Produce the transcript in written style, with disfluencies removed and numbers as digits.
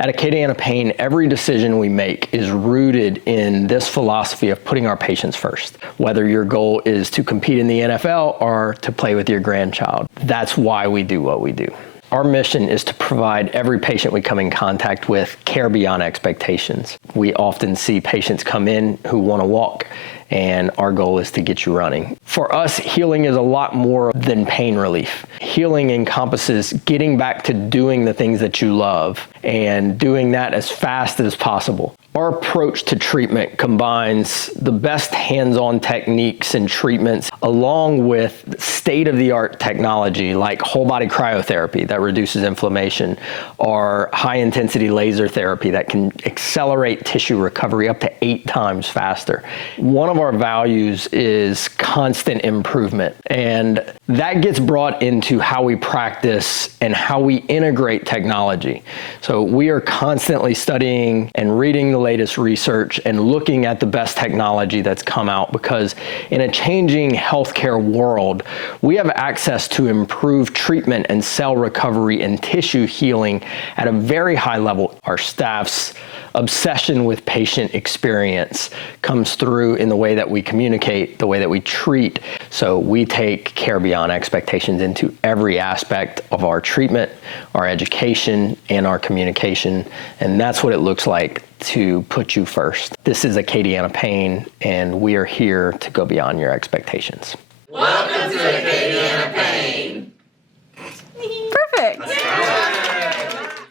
At Acadiana Pain, every decision we make is rooted in this philosophy of putting our patients first. Whether your goal is to compete in the NFL or to play with your grandchild, that's why we do what we do. Our mission is to provide every patient we come in contact with care beyond expectations. We often see patients come in who want to walk, and our goal is to get you running. For us, healing is a lot more than pain relief. Healing encompasses getting back to doing the things that you love and doing that as fast as possible. Our approach to treatment combines the best hands-on techniques and treatments along with state-of-the-art technology like whole-body cryotherapy that reduces inflammation, or high-intensity laser therapy that can accelerate tissue recovery up to 8 times faster. One of our values is constant improvement, and that gets brought into how we practice and how we integrate technology. So we are constantly studying and reading the latest research and looking at the best technology that's come out, because in a changing healthcare world, we have access to improved treatment and cell recovery and tissue healing at a very high level. Our staff's obsession with patient experience comes through in the way that we communicate, the way that we treat. So we take care beyond expectations into every aspect of our treatment, our education, and our communication. And that's what it looks like to put you first. This is Acadiana Pain, and we are here to go beyond your expectations. Welcome to Acadiana.